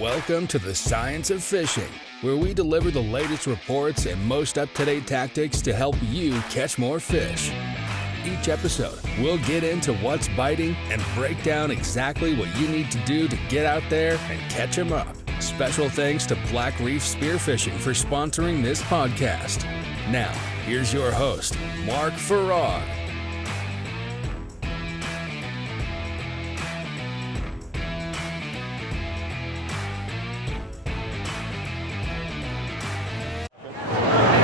Welcome to the Science of Fishing, where we deliver the latest reports and most up-to-date tactics to help you catch more fish. Each episode, we'll get into what's biting and break down exactly what you need to do to get out there and catch them up. Special thanks to Black Reef Spearfishing for sponsoring this podcast. Now, here's your host, Mark Farag.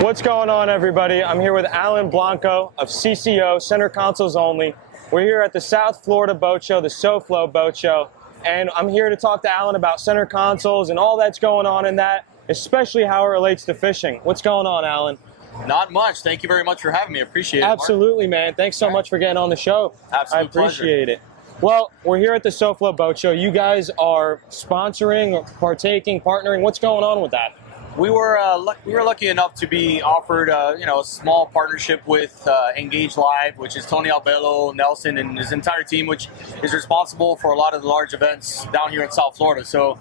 What's going on, everybody? I'm here with Alan Blanco of CCO, Center Consoles Only. We're here at the South Florida Boat Show, the SoFlo Boat Show, and I'm here to talk to Alan about center consoles and all that's going on in that, especially how it relates to fishing. What's going on, Alan? Not much. Thank you very much for having me. I appreciate it, Absolutely, man. Thanks so much for getting on the show. Absolute I appreciate it. Well, we're here at the SoFlo Boat Show. You guys are sponsoring, partaking, partnering. What's going on with that? We were lucky enough to be offered a small partnership with Engage Live, which is Tony Albello, Nelson, and his entire team, which is responsible for a lot of the large events down here in South Florida. So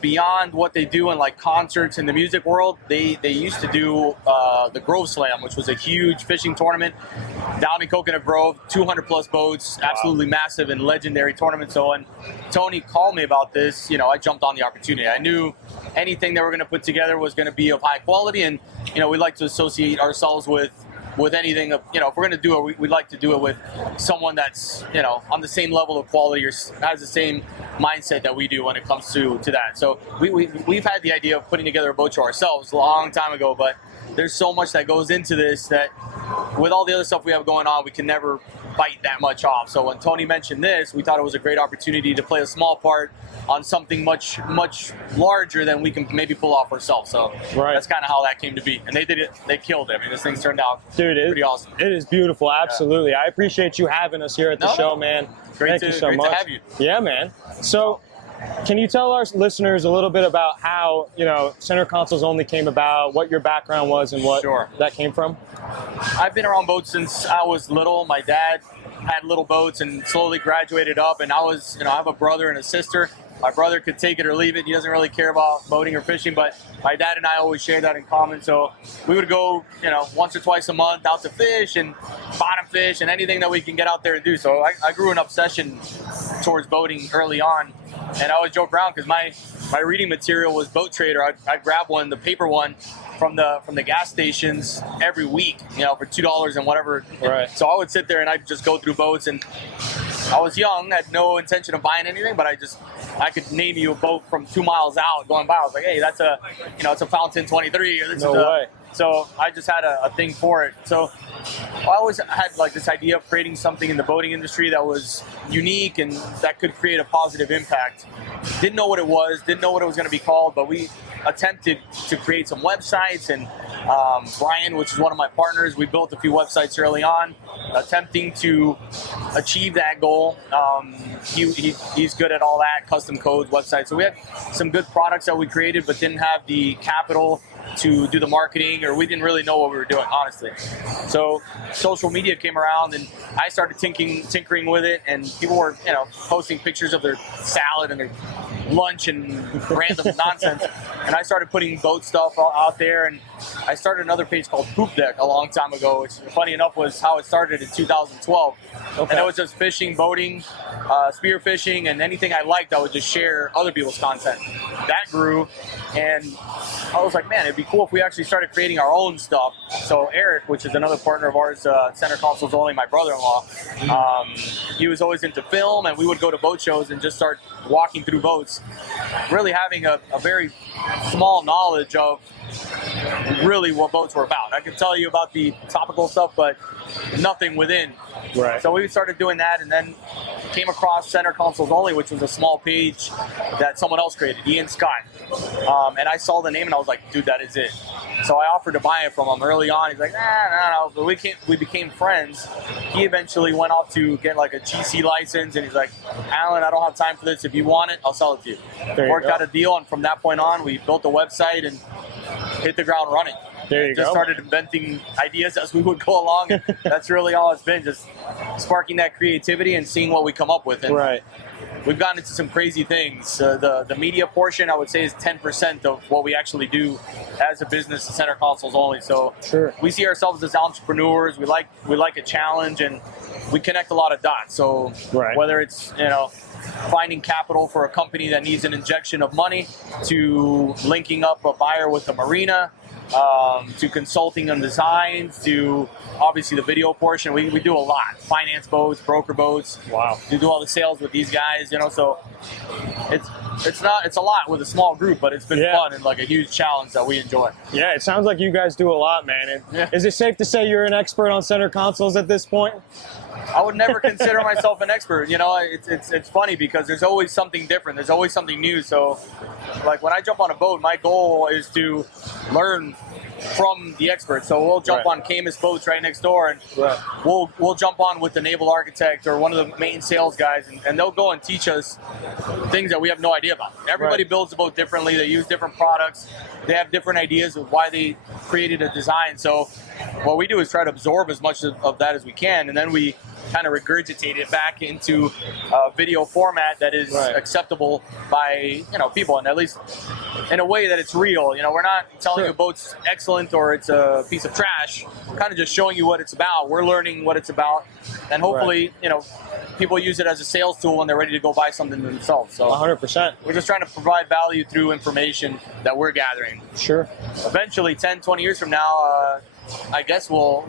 beyond what they do in like concerts in the music world, they used to do the Grove Slam, which was a huge fishing tournament down in Coconut Grove, 200 plus boats, absolutely massive and legendary tournament. So when Tony called me about this, I jumped on the opportunity. I knew anything that we're going to put together was going to be of high quality, and we like to associate ourselves with anything of, if we're going to do it, we'd like to do it with someone that's on the same level of quality or has the same mindset that we do when it comes to that. So we've had the idea of putting together a boat show ourselves a long time ago, but there's so much that goes into this that with all the other stuff we have going on, we can never bite that much off. So when Tony mentioned this, we thought it was a great opportunity to play a small part on something much larger than we can maybe pull off ourselves. So That's kind of how that came to be. And they did it. They killed it. I mean, this thing's turned out pretty awesome. It is beautiful. Absolutely. Yeah. I appreciate you having us here at the show, man. Great Thank you so much. to have you. Yeah, man. So can you tell our listeners a little bit about how, Center Consoles Only came about, what your background was and what that came from? I've been around boats since I was little. My dad had little boats and slowly graduated up, and I have a brother and a sister. My brother could take it or leave it. He doesn't really care about boating or fishing, but my dad and I always share that in common. So we would go, once or twice a month out to fish and bottom fish and anything that we can get out there and do. So I grew an obsession towards boating early on, and I always joke around because my reading material was Boat Trader. I'd grab one, the paper one, from the gas stations every week, for $2 and whatever. Right. So I would sit there and I'd just go through boats, and I was young, had no intention of buying anything, but I could name you a boat from 2 miles out going by. I was like, hey, that's it's a Fountain 23. Or no way. So I just had a thing for it. So I always had like this idea of creating something in the boating industry that was unique and that could create a positive impact. Didn't know what it was, didn't know what it was going to be called, but we attempted to create some websites, and Brian, which is one of my partners, we built a few websites early on, attempting to achieve that goal. He's good at all that, custom codes, websites. So we had some good products that we created, but didn't have the capital to do the marketing, or we didn't really know what we were doing, honestly. So social media came around, and I started tinkering with it, and people were, posting pictures of their salad and their lunch and random nonsense. And I started putting boat stuff out there, and I started another page called Poop Deck a long time ago, which funny enough was how it started in 2012. Okay. And it was just fishing, boating, spear fishing, and anything I liked, I would just share other people's content. That grew, and I was like, man, it'd be cool if we actually started creating our own stuff. So Eric, which is another partner of ours, Center Consoles Only, my brother-in-law, he was always into film, and we would go to boat shows and just start walking through boats, really having a very small knowledge of really what boats were about. I can tell you about the topical stuff, but nothing within. Right. So we started doing that, and then came across Center Consoles Only, which was a small page that someone else created, Ian Scott. And I saw the name, and I was like, dude, that is it. So I offered to buy it from him early on. He's like, no. But we became friends. He eventually went off to get like a GC license, and he's like, Alan, I don't have time for this. If you want it, I'll sell it to you. Worked out a deal, and from that point on, we built a website and hit the ground running. There you just go. Started inventing ideas as we would go along. That's really all it's been, just sparking that creativity and seeing what we come up with. And right. we've gotten into some crazy things. The media portion, I would say, is 10% of what we actually do as a business, center consoles only. So we see ourselves as entrepreneurs. We like a challenge, and we connect a lot of dots. So whether it's, you know, finding capital for a company that needs an injection of money, to linking up a buyer with a marina, to consulting on designs, to obviously the video portion. We do a lot. Finance boats, broker boats. Wow. We do all the sales with these guys, you know, so it's a lot with a small group, but it's been fun and like a huge challenge that we enjoy. Yeah, it sounds like you guys do a lot, man. Is it safe to say you're an expert on center consoles at this point? I would never consider myself an expert. You know, it's funny because there's always something different. There's always something new. So, like when I jump on a boat, my goal is to learn from the experts. So we'll jump on Camus Boats right next door, and we'll jump on with the naval architect or one of the main sales guys, and they'll go and teach us things that we have no idea about. Everybody builds a boat differently. They use different products. They have different ideas of why they created a design. So what we do is try to absorb as much of that as we can, and then we kind of regurgitate it back into a video format that is acceptable by, you know, people, and at least in a way that it's real. You know, we're not telling you a boat's excellent or it's a piece of trash. We're kind of just showing you what it's about. We're learning what it's about, and hopefully, you know, people use it as a sales tool when they're ready to go buy something themselves. So 100%. we're just trying to provide value through information that we're gathering. Sure. Eventually, 10, 20 years from now, I guess we'll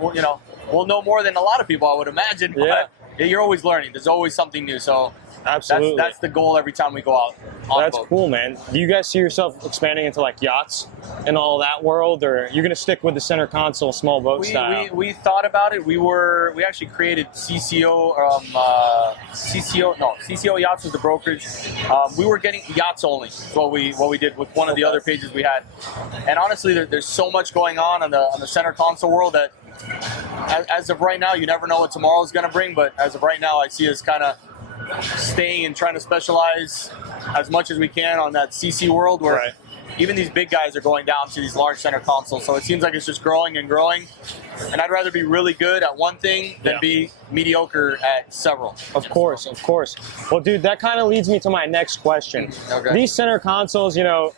know more than a lot of people, I would imagine. But you're always learning. There's always something new. So absolutely, that's the goal every time we go out. That's cool, man. Do you guys see yourself expanding into like yachts and all that world, or you're gonna stick with the center console small boat style? We thought about it. We actually created CCO. CCO Yachts was the brokerage. We were getting yachts only. What we did with one of the other pages we had. And honestly, there's so much going on the center console world that as of right now, you never know what tomorrow is going to bring. But as of right now, I see us kind of staying and trying to specialize as much as we can on that CC world, where even these big guys are going down to these large center consoles. So it seems like it's just growing and growing. And I'd rather be really good at one thing than be mediocre at several. Of course, of course. Well, dude, that kind of leads me to my next question. These center consoles, you know,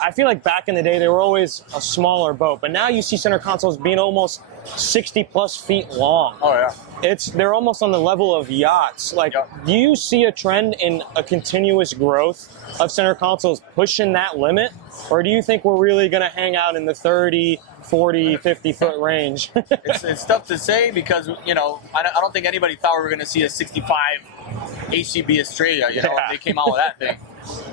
I feel like back in the day, they were always a smaller boat, but now you see center consoles being almost 60 plus feet long. Oh yeah. They're almost on the level of yachts. Like, do you see a trend in a continuous growth of center consoles pushing that limit? Or do you think we're really going to hang out in the 30, 40, 50 foot range? It's tough to say because, you know, I don't think anybody thought we were going to see a 65 HCB Australia, you know, when they came out with that thing.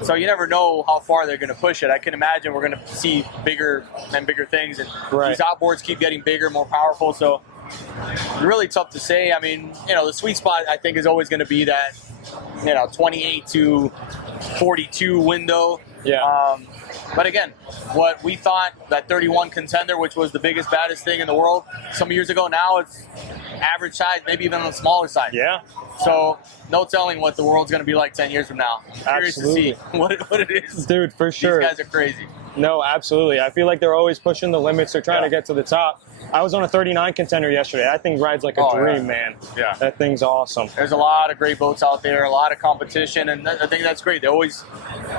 So you never know how far they're going to push it. I can imagine we're going to see bigger and bigger things, and these outboards keep getting bigger, more powerful. So it's really tough to say. I mean, you know, the sweet spot I think is always going to be that, you know, 28 to 42 window. But again, what we thought that 31 contender, which was the biggest, baddest thing in the world some years ago, now it's average size, maybe even on the smaller side. So no telling what the world's going to be like 10 years from now. Curious to see what it is. Dude, for sure. These guys are crazy. No, absolutely. I feel like they're always pushing the limits. They're trying to get to the top. I was on a 39 contender yesterday. That thing rides like a dream, man. That thing's awesome. There's a lot of great boats out there, a lot of competition, and I think that's great. They always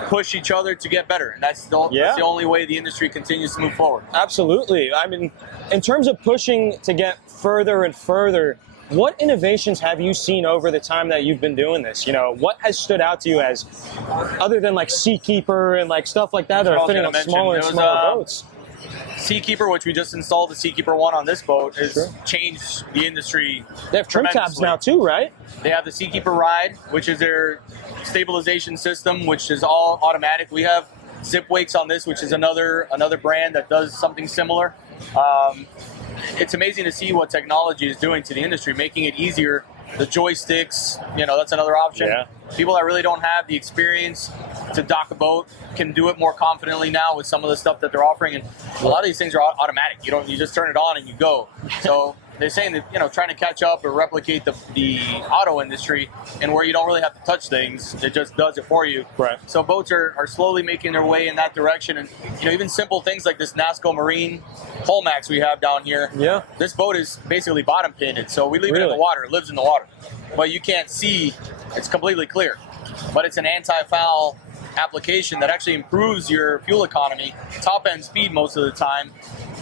push each other to get better, and that's the only way the industry continues to move forward. Absolutely. I mean, in terms of pushing to get further and further, what innovations have you seen over the time that you've been doing this? You know, what has stood out to you as, other than like Seakeeper and like stuff like that are fitting on smaller and smaller boats? Seakeeper, which we just installed the Seakeeper 1 on this boat, has changed the industry. They have trim tabs now too, right? They have the Seakeeper Ride, which is their stabilization system, which is all automatic. We have zip wakes on this, which is another brand that does something similar. It's amazing to see what technology is doing to the industry, making it easier. The joysticks, you know, that's another option. People that really don't have the experience to dock a boat can do it more confidently now with some of the stuff that they're offering. And a lot of these things are automatic. You just turn it on and you go. So they're saying that, you know, trying to catch up or replicate the auto industry, and where you don't really have to touch things, it just does it for you. So boats are slowly making their way in that direction. And, you know, even simple things like this NASCO Marine Polmax we have down here. This boat is basically bottom painted, so we leave it in the water. It lives in the water. but you can't see. It's completely clear. But it's an anti-foul application that actually improves your fuel economy, top end speed most of the time,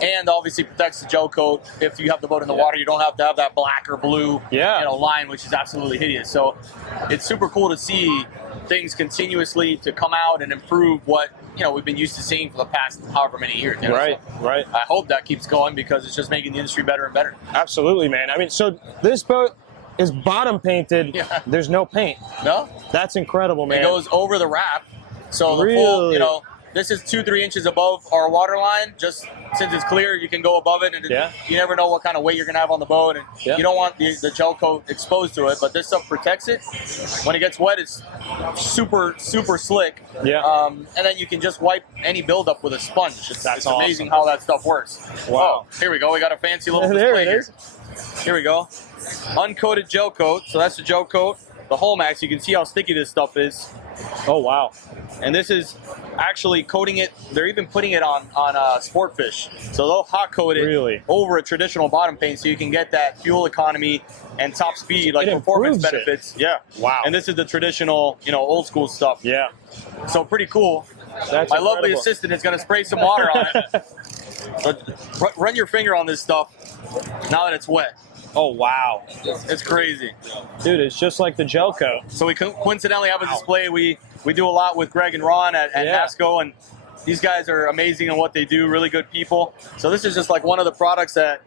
and obviously protects the gel coat. If you have the boat in the water, you don't have to have that black or blue line, which is absolutely hideous. So it's super cool to see things continuously to come out and improve what we've been used to seeing for the past however many years. Right. I hope that keeps going because it's just making the industry better and better. Absolutely, man. I mean, so this boat is bottom painted. Yeah. There's no paint. No. That's incredible, man. It goes over the wrap. So the really? full, this is 2-3 inches above our water line. Just since it's clear, you can go above it, and you never know what kind of weight you're gonna have on the boat, and you don't want the gel coat exposed to it. But this stuff protects it. When it gets wet, it's super slick. Yeah. And then you can just wipe any buildup with a sponge. It's amazing how that stuff works. Wow. Oh, here we go. We got a fancy little display here. Here we go. Uncoated gel coat. So that's the gel coat. The hull max. You can see how sticky this stuff is. Oh wow. And this is actually coating it. They're even putting it on sport fish. So they'll hot coat it over a traditional bottom paint, so you can get that fuel economy and top speed, like performance benefits. Yeah. Wow. And this is the traditional, old school stuff. Yeah. So pretty cool. That's My lovely assistant is going to spray some water on it. But run your finger on this stuff now that it's wet. Oh wow. It's crazy. Dude, it's just like the gel coat. So we coincidentally have a display. We do a lot with Greg and Ron at NASCO, and these guys are amazing in what they do, really good people. So this is just like one of the products that,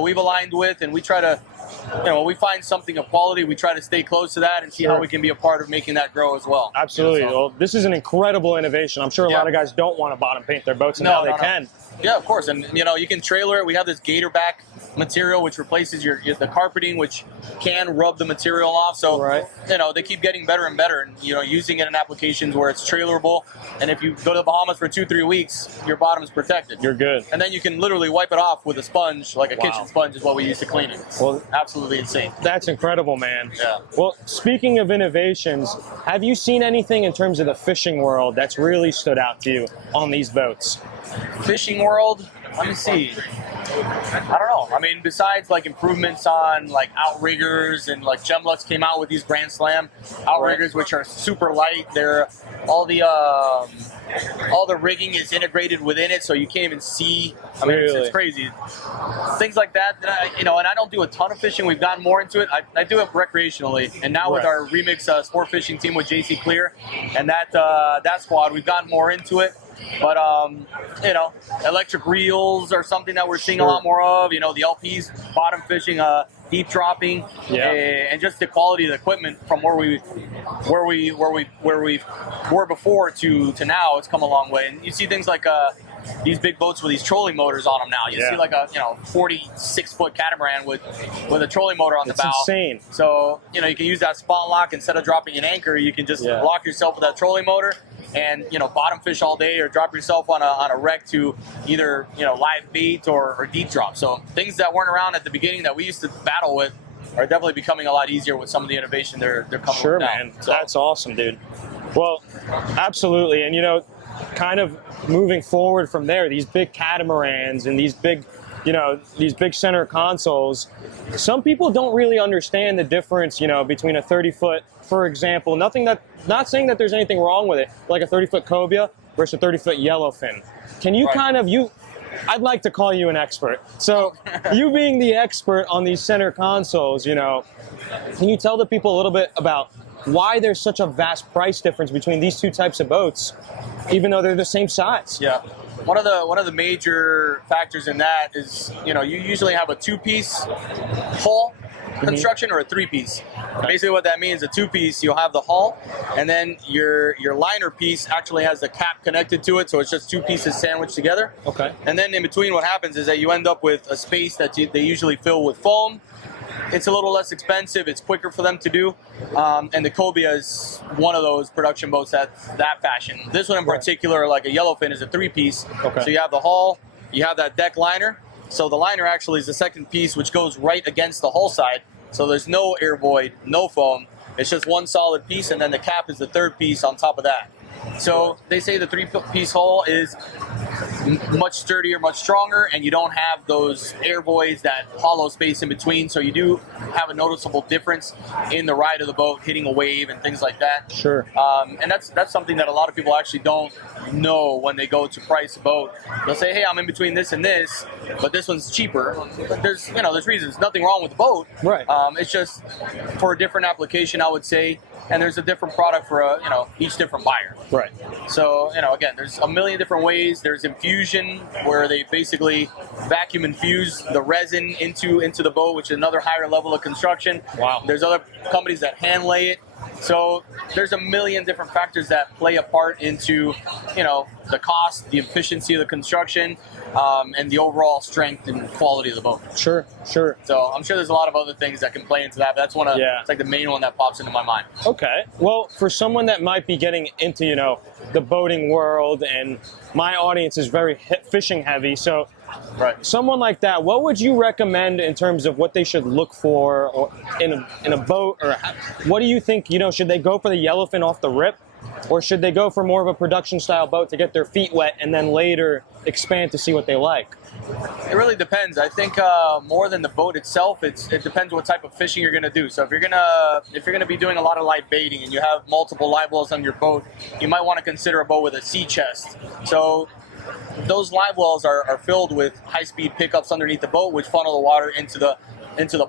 we've aligned with, and we try to, when we find something of quality, we try to stay close to that and see how we can be a part of making that grow as well. Absolutely. Well, this is an incredible innovation. I'm sure a lot of guys don't want to bottom paint their boats, and now they can. Yeah, of course. And, you can trailer it. We have this gator back material, which replaces the carpeting, which can rub the material off. So, they keep getting better and better, and, using it in applications where it's trailerable. And if you go to the Bahamas for 2-3 weeks, your bottom's protected. You're good. And then you can literally wipe it off with a sponge, like a kitchen sponge is what we use to clean it. Well, absolutely insane. That's incredible, man. Yeah. Well, speaking of innovations, have you seen anything in terms of the fishing world that's really stood out to you on these boats? Fishing world? Let me see. I don't know. I mean, besides like improvements on like outriggers, and like Gemlux came out with these Grand Slam outriggers, which are super light. They're all the rigging is integrated within it, so you can't even see. I mean, it's crazy. Things like that. And I don't do a ton of fishing. We've gotten more into it. I do it recreationally, and now with our Remix sport fishing team with JC Clear and that squad, we've gotten more into it. But electric reels are something that we're seeing a lot more of. The LPs, bottom fishing, deep dropping, and just the quality of the equipment from where we were before to now. It's come a long way. And you see things like these big boats with these trolling motors on them now. You see like a 46-foot catamaran with a trolling motor on the bow. It's insane. So you can use that spot lock instead of dropping an anchor. You can just lock yourself with that trolling motor, and bottom fish all day, or drop yourself on a wreck to either live bait or deep drop. So things that weren't around at the beginning that we used to battle with are definitely becoming a lot easier with some of the innovation they're coming with now. Man. So that's awesome, dude. Well, absolutely. And kind of moving forward from there, these big catamarans and these big center consoles, some people don't really understand the difference, between a 30-foot, for example, not saying that there's anything wrong with it, like a 30-foot cobia versus a 30-foot yellowfin. Can you I'd like to call you an expert. So you being the expert on these center consoles, can you tell the people a little bit about why there's such a vast price difference between these two types of boats, even though they're the same size? Yeah. One of the major factors in that is, you usually have a 2-piece hull construction or a 3-piece. Okay. Basically what that means, a 2-piece, you'll have the hull, and then your liner piece actually has the cap connected to it, so it's just 2 pieces sandwiched together. Okay. And then in between, what happens is that you end up with a space that they usually fill with foam. It's a little less expensive. It's quicker for them to do. And the cobia is one of those production boats that's that fashion. This one in particular, like a yellowfin, is a 3-piece. Okay. So you have the hull, you have that deck liner. So the liner actually is the second piece, which goes right against the hull side. So there's no air void, no foam. It's just one solid piece, and then the cap is the third piece on top of that. So they say the 3-piece hull is much sturdier, much stronger, and you don't have those air voids, that hollow space in between. So you do have a noticeable difference in the ride of the boat, hitting a wave and things like that. Sure. And that's something that a lot of people actually don't know when they go to price a boat. They'll say, hey, I'm in between this and this, but this one's cheaper. But there's reasons. Nothing wrong with the boat. Right. It's just for a different application, I would say, and there's a different product for each different buyer. Right. So, again, there's a million different ways. There's infusion, where they basically vacuum infuse the resin into the boat, which is another higher level of construction. Wow. There's other companies that hand lay it. So there's a million different factors that play a part into, the cost, the efficiency of the construction, and the overall strength and quality of the boat. Sure. So I'm sure there's a lot of other things that can play into that, but that's it's like the main one that pops into my mind. Okay. Well, for someone that might be getting into, the boating world, and my audience is very fishing heavy, so right. Someone like that, what would you recommend in terms of what they should look for or in a boat, or what do you think, should they go for the yellowfin off the rip, or should they go for more of a production style boat to get their feet wet and then later expand to see what they like? It really depends. I think more than the boat itself, it depends what type of fishing you're gonna do. So if you're gonna be doing a lot of live baiting and you have multiple live wells on your boat, you might want to consider a boat with a sea chest. So those live wells are filled with high-speed pickups underneath the boat, which funnel the water into the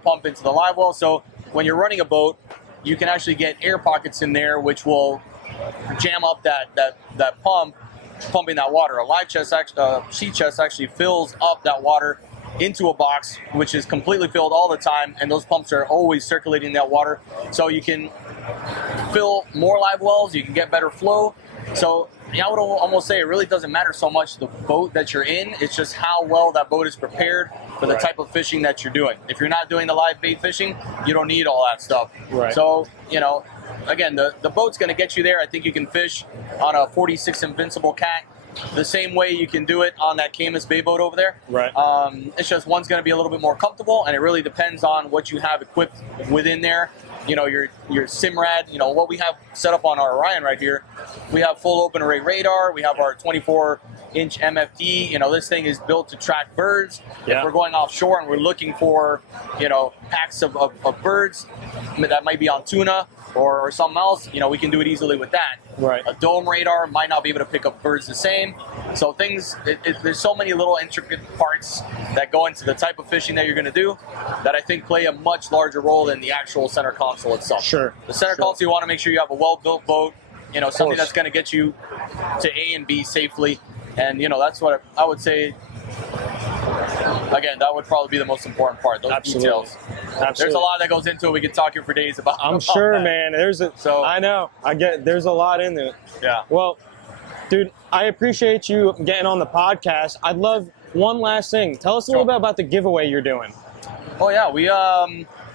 pump, into the live well. So when you're running a boat, you can actually get air pockets in there, which will jam up that pump, pumping that water. A live chest, sea chest, actually fills up that water into a box, which is completely filled all the time, and those pumps are always circulating that water. So you can fill more live wells, you can get better flow. So I would almost say it really doesn't matter so much the boat that you're in, it's just how well that boat is prepared for the type of fishing that you're doing. If you're not doing the live bait fishing, you don't need all that stuff. Right. So, again, the boat's going to get you there. I think you can fish on a 46 Invincible Cat the same way you can do it on that Camus Bay boat over there. Right. It's just one's going to be a little bit more comfortable, and it really depends on what you have equipped within there. Your Simrad, what we have set up on our Orion right here. We have full open array radar. We have our 24-inch MFD. This thing is built to track birds. Yeah. If we're going offshore and we're looking for, packs of birds that might be on tuna or something else, we can do it easily with that. Right. A dome radar might not be able to pick up birds the same. So there's so many little intricate parts that go into the type of fishing that you're going to do that I think play a much larger role than the actual center console itself. Sure. The center console, you want to make sure you have a well-built boat, something that's going to get you to A and B safely. And, that's what I would say. Again, that would probably be the most important part, those details. Absolutely. There's a lot that goes into it. We could talk here for days about I'm sure, that. man. I know. There's a lot in it. Yeah. Well, dude, I appreciate you getting on the podcast. I'd love one last thing. Tell us a little bit about the giveaway you're doing. Oh, yeah.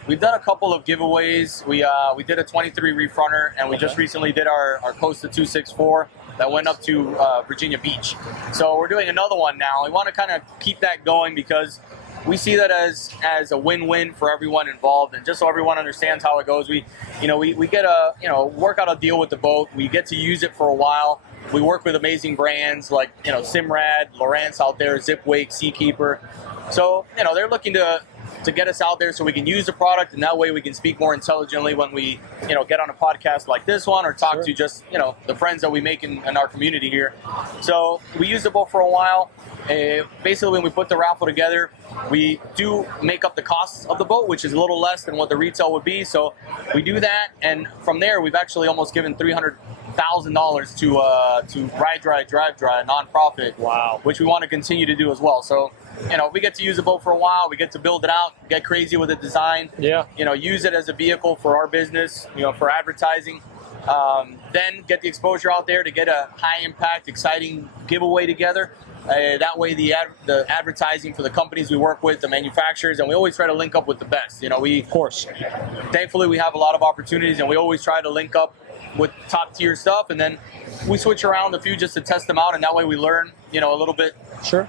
We've done a couple of giveaways. We did a 23 Reef Runner, and we just recently did our Costa 264 that went up to Virginia Beach. So we're doing another one now. We want to kind of keep that going because we see that as a win-win for everyone involved, and just so everyone understands how it goes, we get work out a deal with the boat. We get to use it for a while. We work with amazing brands like Simrad, Lowrance out there, Zip Wake, Seakeeper. So they're looking to get us out there so we can use the product, and that way we can speak more intelligently when we get on a podcast like this one or talk to just the friends that we make in our community here. So we used the boat for a while. Basically, when we put the raffle together, we do make up the costs of the boat, which is a little less than what the retail would be. So we do that, and from there, we've actually almost given $300,000 to Ride Dry, Drive Dry, a nonprofit. Wow. Which we want to continue to do as well. So, we get to use the boat for a while. We get to build it out, get crazy with the design. Yeah. Use it as a vehicle for our business, for advertising. Then get the exposure out there to get a high-impact, exciting giveaway together. That way, the advertising for the companies we work with, the manufacturers, and we always try to link up with the best. Of course. Thankfully, we have a lot of opportunities, and we always try to link up with top tier stuff, and then we switch around a few just to test them out, and that way we learn, you know, a little bit Sure.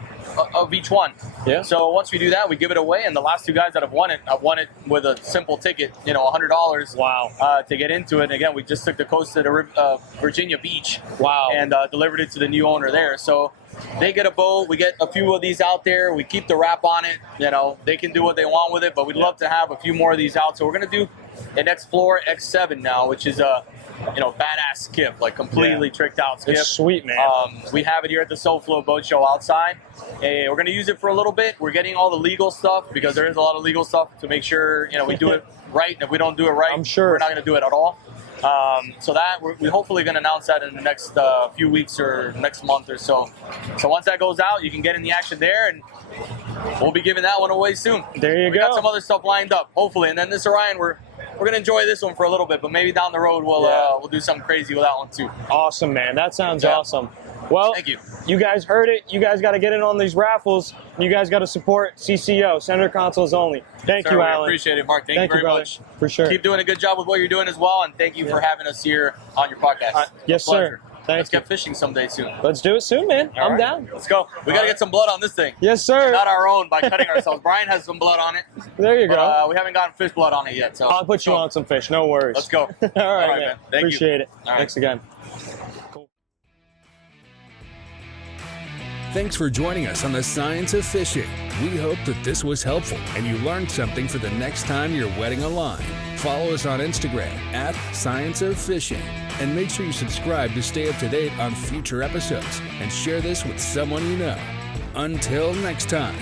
of each one. Yeah. So once we do that, we give it away, and the last 2 guys that have won it, I've won it with a simple ticket, you know, $100. Wow. To get into it. And again, we just took the coast to the Virginia Beach. Wow. And delivered it to the new owner there. So they get a boat. We get a few of these out there. We keep the wrap on it. You know, they can do what they want with it, but we'd love to have a few more of these out. So we're gonna do an Explorer X7 now, which is a, you know, badass skiff, like completely tricked out skiff. It's sweet, man. We have it here at the SoFlo Boat Show outside. We're going to use it for a little bit. We're getting all the legal stuff because there is a lot of legal stuff to make sure, you know, we do it right. And if we don't do it right, I'm sure we're not going to do it at all. So that we're hopefully going to announce that in the next few weeks or next month or so. So once that goes out, you can get in the action there, and we'll be giving that one away soon. There you We go. got some other stuff lined up, hopefully. And then this Orion, we're going to enjoy this one for a little bit, but maybe down the road we'll do something crazy with that one too. Awesome, man. That sounds Yeah. awesome. Well, Thank you. You guys heard it. You guys got to get in on these raffles. You guys got to support CCO, Center Consoles Only. Thank Sir, you, we Alan. appreciate it, Mark. Thank you very brother. much. For sure. Keep doing a good job with what you're doing as well, and thank you for having us here on your podcast. Yes, Pleasure. sir. Thank Let's you. get fishing someday soon. Let's do it soon, man. All I'm right. down. Let's go. We got to get some blood on this thing. Yes, sir. Not our own by cutting ourselves. Brian has some blood on it. There you go. But, we haven't gotten fish blood on it yet. So I'll put you on some fish. No worries. Let's go. All right, man. man. Thank you. Appreciate it. All right. Thanks again. Thanks for joining us on the Science of Fishing. We hope that this was helpful and you learned something for the next time you're wetting a line. Follow us on Instagram at Science of Fishing, and make sure you subscribe to stay up to date on future episodes and share this with someone you know. Until next time.